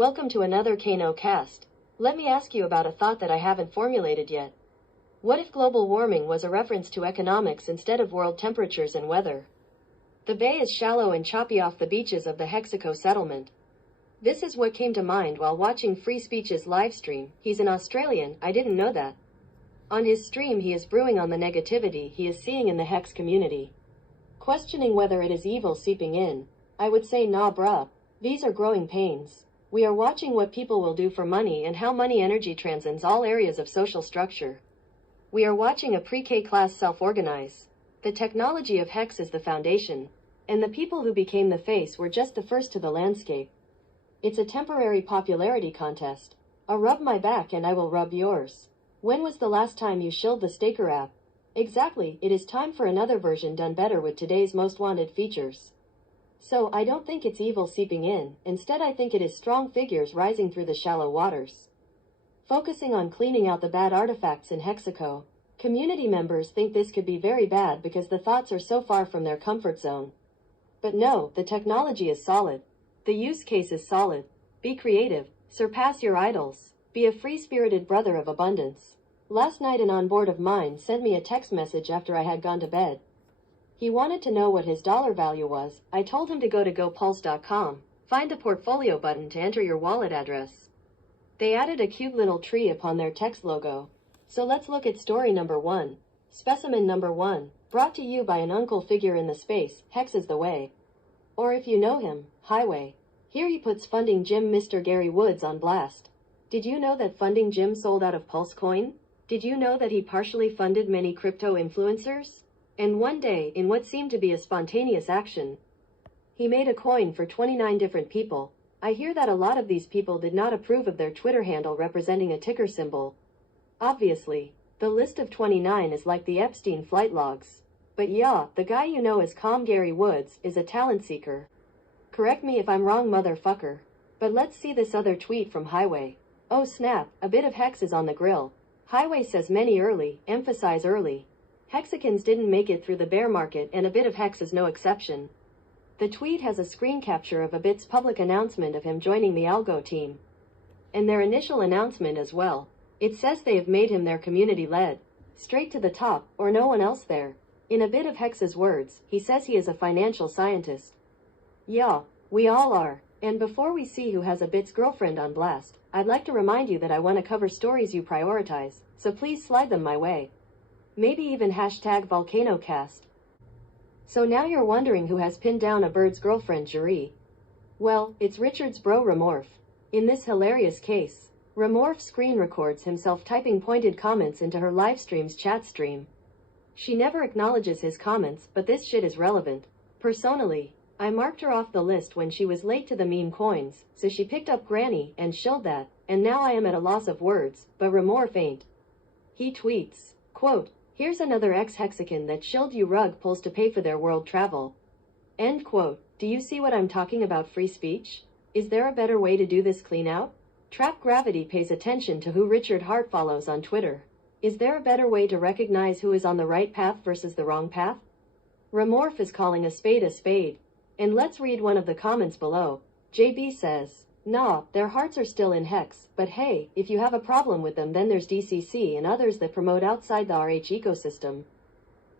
Welcome to another Kano cast. Let me ask you about a thought that I haven't formulated yet. What if global warming was a reference to economics instead of world temperatures and weather? The bay is shallow and choppy off the beaches of the Hexaco settlement. This is what came to mind while watching Free Speech's live stream. He's an Australian, I didn't know that. On his stream he is brewing on the negativity he is seeing in the Hex community. Questioning whether it is evil seeping in. I would say nah bruh. These are growing pains. We are watching what people will do for money and how money energy transcends all areas of social structure. We are watching a pre-K class self-organize. The technology of Hex is the foundation, and the people who became the face were just the first to the landscape. It's a temporary popularity contest. A rub my back and I will rub yours. When was the last time you shilled the Staker app? Exactly, it is time for another version done better with today's most wanted features. So, I don't think it's evil seeping in, instead I think it is strong figures rising through the shallow waters. Focusing on cleaning out the bad artifacts in Hexaco, community members think this could be very bad because the thoughts are so far from their comfort zone. But no, the technology is solid. The use case is solid. Be creative, surpass your idols, be a free-spirited brother of abundance. Last night an onboard of mine sent me a text message after I had gone to bed. He wanted to know what his dollar value was. I told him to go to gopulse.com, find the portfolio button to enter your wallet address. They added a cute little tree upon their text logo. So let's look at story number 1. Specimen number 1, brought to you by an uncle figure in the space, Hex is the way. Or if you know him, Highway. Here he puts Funding Jim Mr. Gary Woods on blast. Did you know that Funding Jim sold out of Pulsechain? Did you know that he partially funded many crypto influencers? And one day, in what seemed to be a spontaneous action, he made a coin for 29 different people. I hear that a lot of these people did not approve of their Twitter handle representing a ticker symbol. Obviously, the list of 29 is like the Epstein flight logs. But yeah, the guy you know as Calm Gary Woods is a talent seeker. Correct me if I'm wrong, motherfucker. But let's see this other tweet from Highway. Oh snap, a bit of Hex is on the grill. Highway says many early, emphasize early. Hexicans didn't make it through the bear market and a bit of Hex is no exception. The tweet has a screen capture of a bit's public announcement of him joining the Algo team. And their initial announcement as well. It says they have made him their community-led. Straight to the top, or no one else there. In a bit of Hex's words, he says he is a financial scientist. Yeah, we all are. And before we see who has a bit's girlfriend on blast, I'd like to remind you that I want to cover stories you prioritize, so please slide them my way. Maybe even hashtag VolcanoCast. So now you're wondering who has pinned down a bird's girlfriend, Jerry. Well, it's Richard's bro Remorph. In this hilarious case, Remorph screen records himself typing pointed comments into her livestream's chat stream. She never acknowledges his comments, but this shit is relevant. Personally, I marked her off the list when she was late to the meme coins, so she picked up Granny and shilled that, and now I am at a loss of words, but Remorph ain't. He tweets, quote, "Here's another ex-Hexican that shilled you rug pulls to pay for their world travel." End quote. Do you see what I'm talking about? Free speech? Is there a better way to do this clean out? Trap Gravity pays attention to who Richard Hart follows on Twitter. Is there a better way to recognize who is on the right path versus the wrong path? Remorph is calling a spade. And let's read one of the comments below. JB says, "Nah, their hearts are still in Hex, but hey, if you have a problem with them then there's DCC and others that promote outside the RH ecosystem.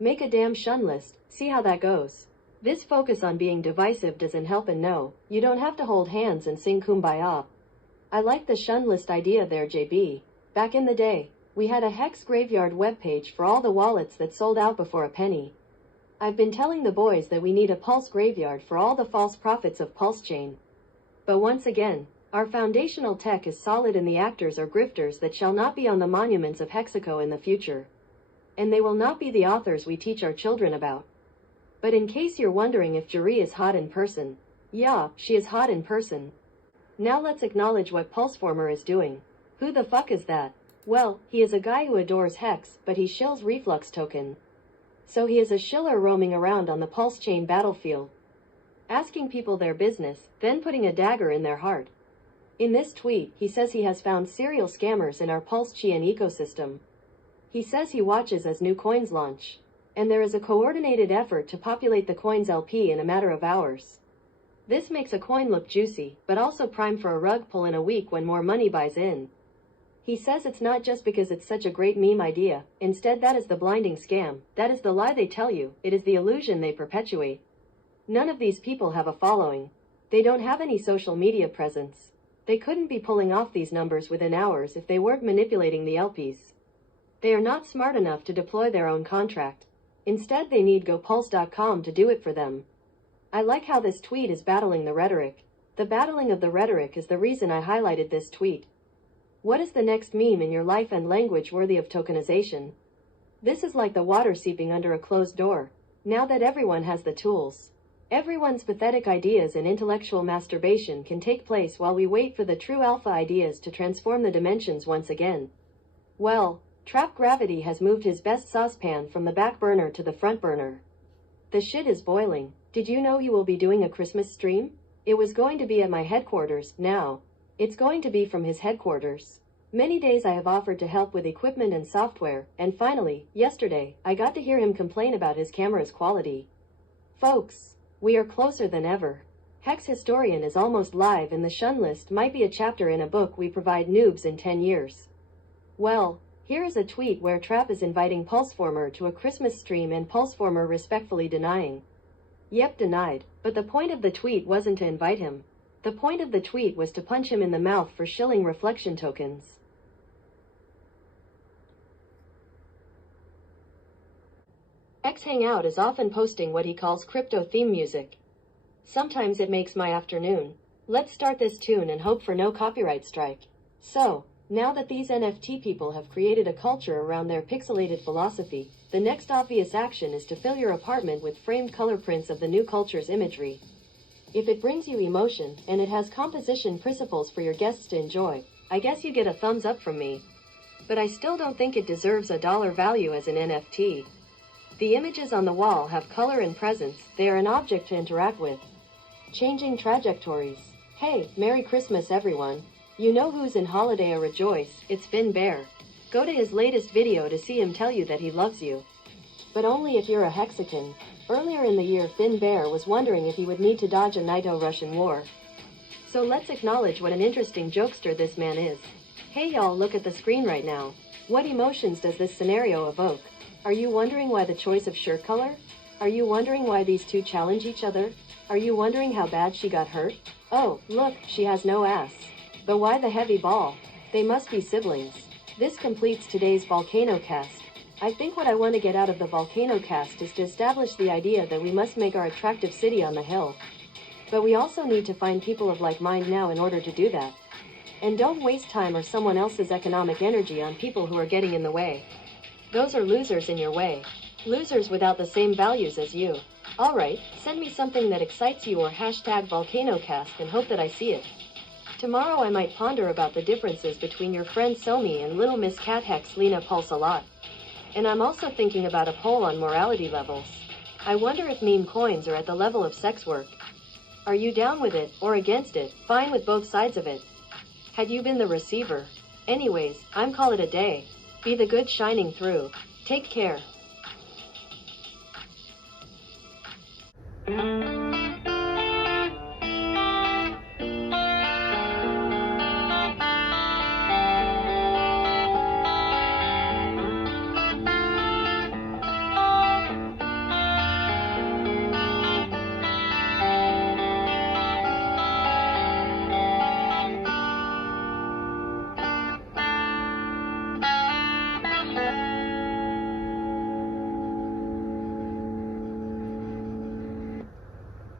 Make a damn shun list, see how that goes." This focus on being divisive doesn't help, and no, you don't have to hold hands and sing Kumbaya. I like the shun list idea there, JB. Back in the day, we had a Hex graveyard webpage for all the wallets that sold out before a penny. I've been telling the boys that we need a Pulse graveyard for all the false prophets of Pulsechain. But once again, our foundational tech is solid and the actors are grifters that shall not be on the monuments of Hexaco in the future. And they will not be the authors we teach our children about. But in case you're wondering if Jerry is hot in person, yeah, she is hot in person. Now let's acknowledge what Pulseformer is doing. Who the fuck is that? Well, he is a guy who adores Hex, but he shills Reflux token. So he is a shiller roaming around on the Pulsechain battlefield, asking people their business, then putting a dagger in their heart. In this tweet, he says he has found serial scammers in our Pulsechain ecosystem. He says he watches as new coins launch, and there is a coordinated effort to populate the coins LP in a matter of hours. This makes a coin look juicy, but also prime for a rug pull in a week when more money buys in. He says it's not just because it's such a great meme idea, instead that is the blinding scam, that is the lie they tell you, it is the illusion they perpetuate. None of these people have a following. They don't have any social media presence. They couldn't be pulling off these numbers within hours if they weren't manipulating the LPs. They are not smart enough to deploy their own contract. Instead they need GoPulse.com to do it for them. I like how this tweet is battling the rhetoric. The battling of the rhetoric is the reason I highlighted this tweet. What is the next meme in your life and language worthy of tokenization? This is like the water seeping under a closed door. Now that everyone has the tools, everyone's pathetic ideas and intellectual masturbation can take place while we wait for the true alpha ideas to transform the dimensions once again. Well, Trap Gravity has moved his best saucepan from the back burner to the front burner. The shit is boiling. Did you know he will be doing a Christmas stream? It was going to be at my headquarters, now it's going to be from his headquarters. Many days I have offered to help with equipment and software, and finally, yesterday, I got to hear him complain about his camera's quality. Folks, we are closer than ever. Hex Historian is almost live and the shun list might be a chapter in a book we provide noobs in 10 years. Well, here is a tweet where Trap is inviting Pulseformer to a Christmas stream and Pulseformer respectfully denying. Yep, denied, but the point of the tweet wasn't to invite him. The point of the tweet was to punch him in the mouth for shilling reflection tokens. X Hangout is often posting what he calls crypto theme music. Sometimes it makes my afternoon. Let's start this tune and hope for no copyright strike. So, now that these NFT people have created a culture around their pixelated philosophy, the next obvious action is to fill your apartment with framed color prints of the new culture's imagery. If it brings you emotion, and it has composition principles for your guests to enjoy, I guess you get a thumbs up from me. But I still don't think it deserves a dollar value as an NFT. The images on the wall have color and presence, they are an object to interact with. Changing trajectories. Hey, Merry Christmas everyone. You know who's in holiday or rejoice, it's Finn Bear. Go to his latest video to see him tell you that he loves you. But only if you're a Hexican. Earlier in the year Finn Bear was wondering if he would need to dodge a Naito-Russian war. So let's acknowledge what an interesting jokester this man is. Hey y'all, look at the screen right now. What emotions does this scenario evoke? Are you wondering why the choice of shirt color? Are you wondering why these two challenge each other? Are you wondering how bad she got hurt? Oh, look, she has no ass. But why the heavy ball? They must be siblings. This completes today's Volcano cast. I think what I want to get out of the Volcano cast is to establish the idea that we must make our attractive city on the hill. But we also need to find people of like mind now in order to do that. And don't waste time or someone else's economic energy on people who are getting in the way. Those are losers in your way. Losers without the same values as you. Alright, send me something that excites you or hashtag VolcanoCast and hope that I see it. Tomorrow I might ponder about the differences between your friend Somi and Little Miss Cat Hex Lena Pulse a lot. And I'm also thinking about a poll on morality levels. I wonder if meme coins are at the level of sex work. Are you down with it, or against it, fine with both sides of it? Had you been the receiver? Anyways, I'm call it a day. Be the good shining through. Take care.